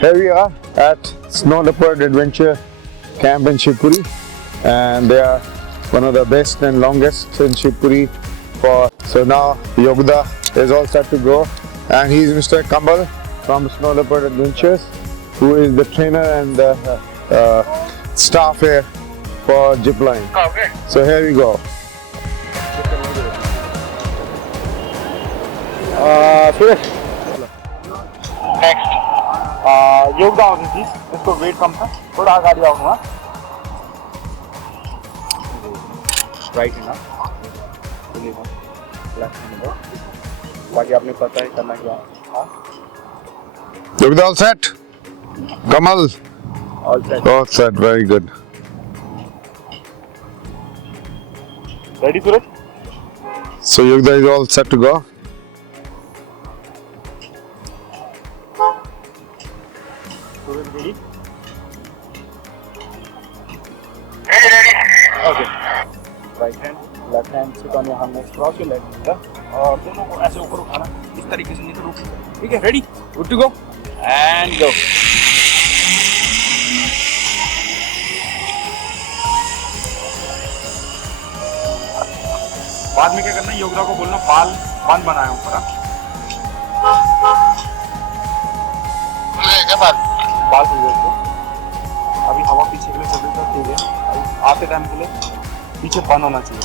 Here we are at Snow Leopard Adventure Camp in Shivpuri, and they are one of the best and longest in Shivpuri. So now Yogda is all set to go, and he is Mr. Kamal from Snow Leopard Adventures, who is the trainer and the staff here for Zipline. Okay. So here we go. Next. Yogoda होगी please, इसको wait कम था, थोड़ा आगे आऊँगा। Right है ना, left hand है, बाकी आपने पता है करना क्या है। Yogda all set? Kamal? All set. All set, very good. Ready Suraj? So Yogda is all set to go. Suraj ready? Ready. Okay. Right hand, left hand sit on your harness, cross your leg, और दोनों को ऐसे ऊपर उठाना, इस तरीके से नीचे रोकना। ठीक है, ready? Good to go? And go. बाद में क्या करना है, योगदा को बोलना बाल बांध बनाया ऊपर। क्या बाल चाहिए उसको। अभी हवा पीछे के लिए चल रही है, ठीक है। आते टाइम के लिए पीछे बंद होना चाहिए।